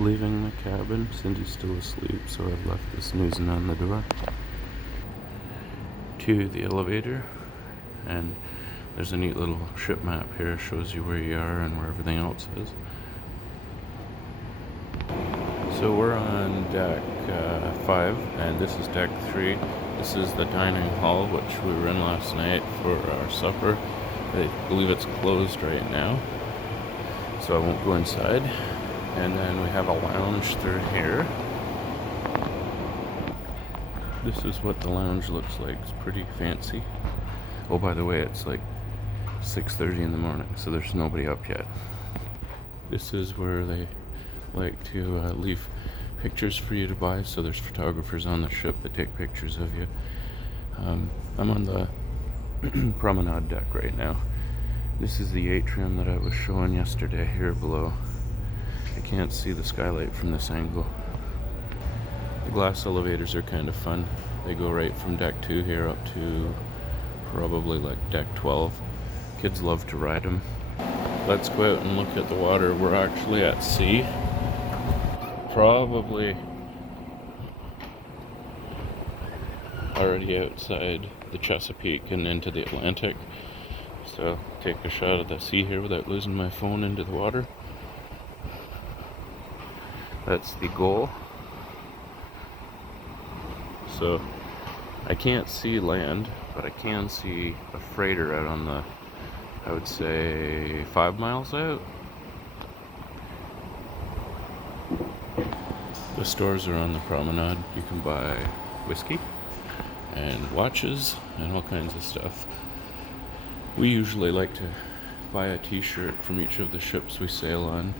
Leaving the cabin. Cindy's still asleep, so I've left this snoozing on the door. To the elevator, and there's a neat little ship map here. It shows you where you are and where everything else is. So we're on deck 5, and this is deck 3. This is the dining hall, which we were in last night for our supper. I believe it's closed right now, so I won't go inside. And then we have a lounge through here. This is what the lounge looks like. It's pretty fancy. Oh, by the way, it's like 6:30 in the morning, so there's nobody up yet. This is where they like to leave pictures for you to buy, so there's photographers on the ship that take pictures of you. I'm on the Promenade deck right now. This is the atrium that I was showing yesterday here below. I can't see the skylight from this angle. The glass elevators are kind of fun. They go right from deck 2 here up to probably like deck 12. Kids love to ride them. Let's go out and look at the water. We're actually at sea. Probably already outside the Chesapeake and into the Atlantic. So take a shot of the sea here without losing my phone into the water. That's the goal. So I can't see land, but I can see a freighter out on the, I would say 5 miles out. The stores are on the promenade. You can buy whiskey and watches and all kinds of stuff. We usually like to buy a t-shirt from each of the ships we sail on.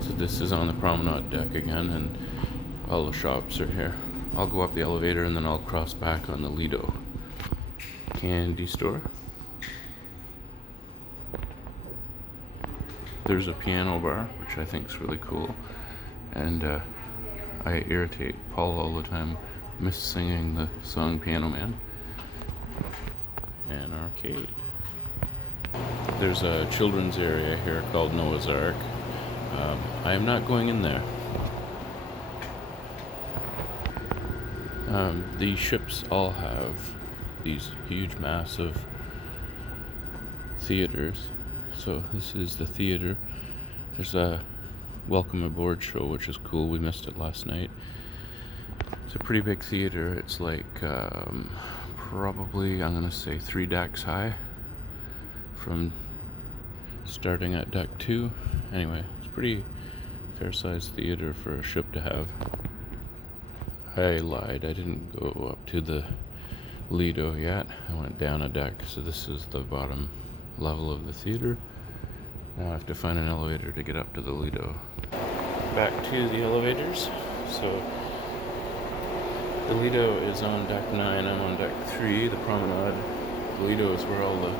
So this is on the promenade deck again, and all the shops are here. I'll go up the elevator and then I'll cross back on the Lido candy store. There's a piano bar, which I think is really cool, and I irritate Paul all the time, miss singing the song Piano Man. An arcade. There's a children's area here called Noah's Ark. I am not going in there. These ships all have these huge, massive theaters. So this is the theater. There's a welcome aboard show, which is cool. We missed it last night. It's a pretty big theater. It's like probably, I'm gonna say 3 decks high from starting at deck 2. Anyway, it's pretty fair-sized theater for a ship to have. I lied. I didn't go up to the Lido yet. I went down a deck. So this is the bottom level of the theater. Now I have to find an elevator to get up to the Lido. Back to the elevators. So the Lido is on deck 9. I'm on deck 3, the promenade. The Lido is where all the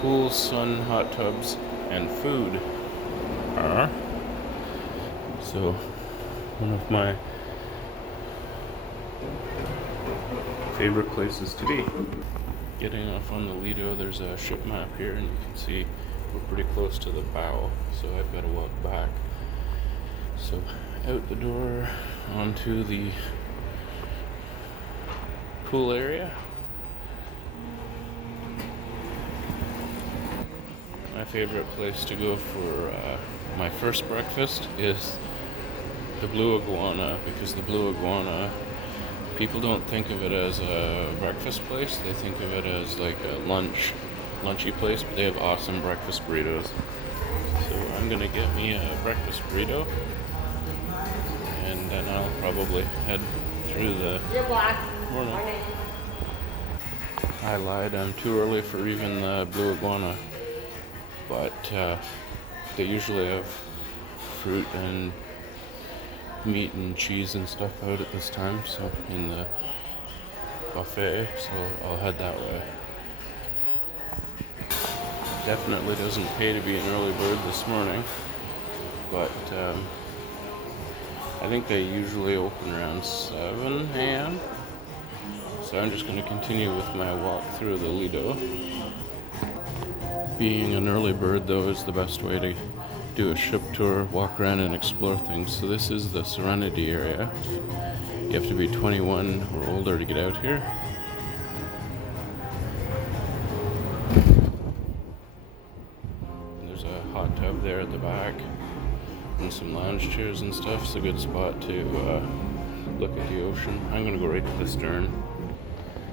pool, sun, hot tubs, and food are. So one of my favorite places to be. Getting off on the Lido, there's a ship map here, and you can see we're pretty close to the bow, so I've got to walk back. So out the door onto the pool area. My favorite place to go for my first breakfast is the Blue Iguana, because the Blue Iguana, people don't think of it as a breakfast place. They think of it as like a lunchy place, but they have awesome breakfast burritos. So I'm gonna get me a breakfast burrito, and then I'll probably head through the morning. I lied, I'm too early for even the Blue Iguana, but they usually have fruit and meat and cheese and stuff out at this time, so in the buffet, so I'll head that way. Definitely doesn't pay to be an early bird this morning, but I think they usually open around 7 a.m. So I'm just going to continue with my walk through the Lido. Being an early bird, though, is the best way to do a ship tour, walk around and explore things. So this is the Serenity area. You have to be 21 or older to get out here. And there's a hot tub there at the back and some lounge chairs and stuff. It's a good spot to look at the ocean. I'm going to go right to the stern.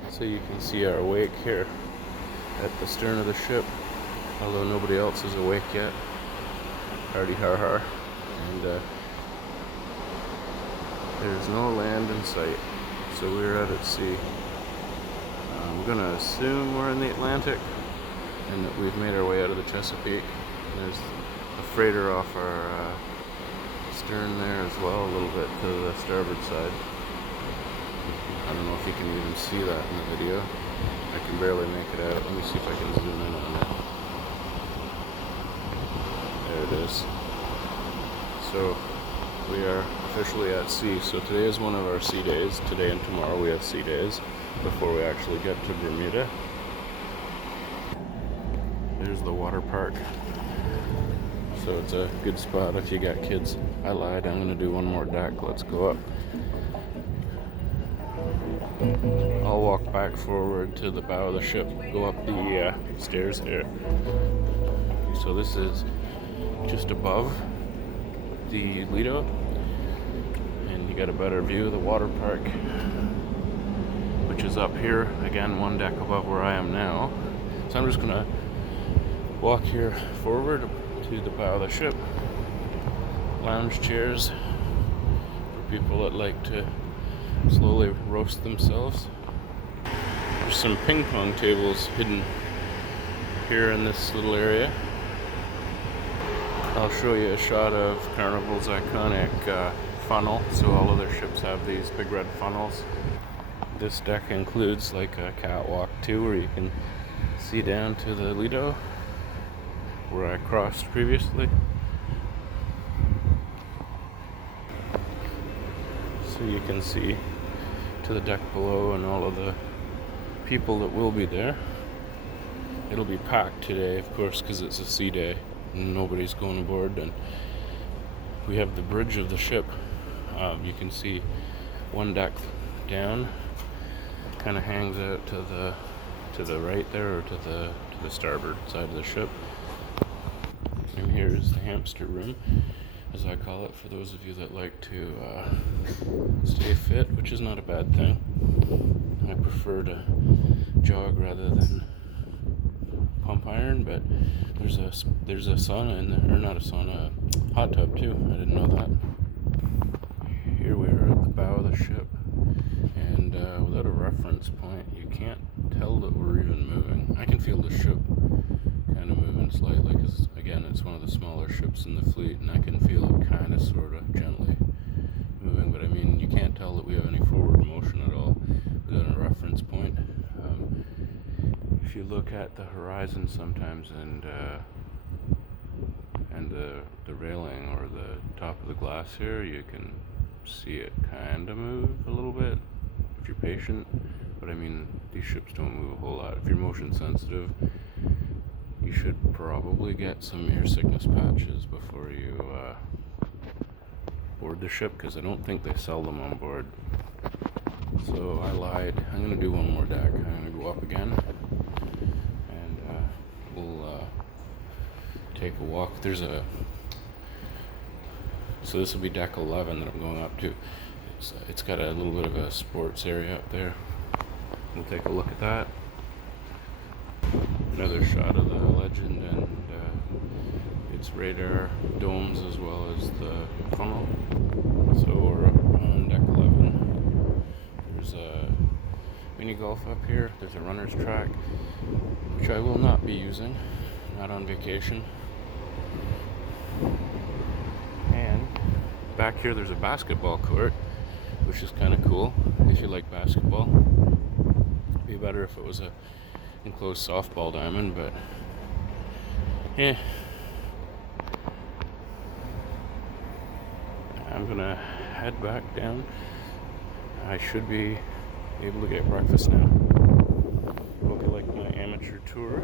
So you can see our wake here at the stern of the ship, although nobody else is awake yet. Hardy har har. And there's no land in sight, so we're out at sea. I'm gonna assume we're in the Atlantic and that we've made our way out of the Chesapeake. There's a freighter off our stern there as well, a little bit to the starboard side. I don't know if you can even see that in the video. I can barely make it out. Let me see if I can zoom in on it. There it is. So we are officially at sea. So today is one of our sea days. Today and tomorrow we have sea days before we actually get to Bermuda. There's the water park. So it's a good spot if you got kids. I lied, I'm gonna do one more deck. Let's go up. I'll walk back forward to the bow of the ship, go up the stairs there. So this is just above the Lido, and you got a better view of the water park, which is up here, again, one deck above where I am now. So I'm just gonna walk here forward to the bow of the ship. Lounge chairs for people that like to slowly roast themselves. There's some ping pong tables hidden here in this little area. I'll show you a shot of Carnival's iconic funnel. So all of their ships have these big red funnels. This deck includes like a catwalk too, where you can see down to the Lido where I crossed previously. So you can see to the deck below and all of the people that will be there. It'll be packed today, of course, because it's a sea day and nobody's going aboard. And we have the bridge of the ship. You can see one deck down, kind of hangs out to the right there, or to the starboard side of the ship. And here's the Hamster Room, as I call it, for those of you that like to stay fit, which is not a bad thing. I prefer to jog rather than pump iron, but there's a sauna in there, or not a sauna, a hot tub too. I didn't know that. Here we are at the bow of the ship, and without a reference point, you can't tell that we're even moving. I can feel the ship kind of moving slightly, because again, it's one of the smaller ships in the fleet, and I can feel it kind of, sort of, gently moving. But I mean, you can't tell that we have any forward motion at all without a reference point. If you look at the horizon sometimes, and the railing or the top of the glass here, you can see it kind of move a little bit if you're patient. But I mean, these ships don't move a whole lot. If you're motion sensitive, you should probably get some air sickness patches before you board the ship, because I don't think they sell them on board. So I lied. I'm going to do one more deck. I'm going to go up again, and we'll take a walk. So this will be deck 11 that I'm going up to. It's got a little bit of a sports area up there. We'll take a look at that. Another shot of the Legend and its radar domes, as well as the funnel. So we're up on deck 11. There's a mini golf up here. There's a runner's track, which I will not be using, not on vacation. And back here there's a basketball court, which is kind of cool if you like basketball. It'd be better if it was a enclosed softball diamond, but yeah. I'm gonna head back down. I should be able to get breakfast now. Hope you like my amateur tour.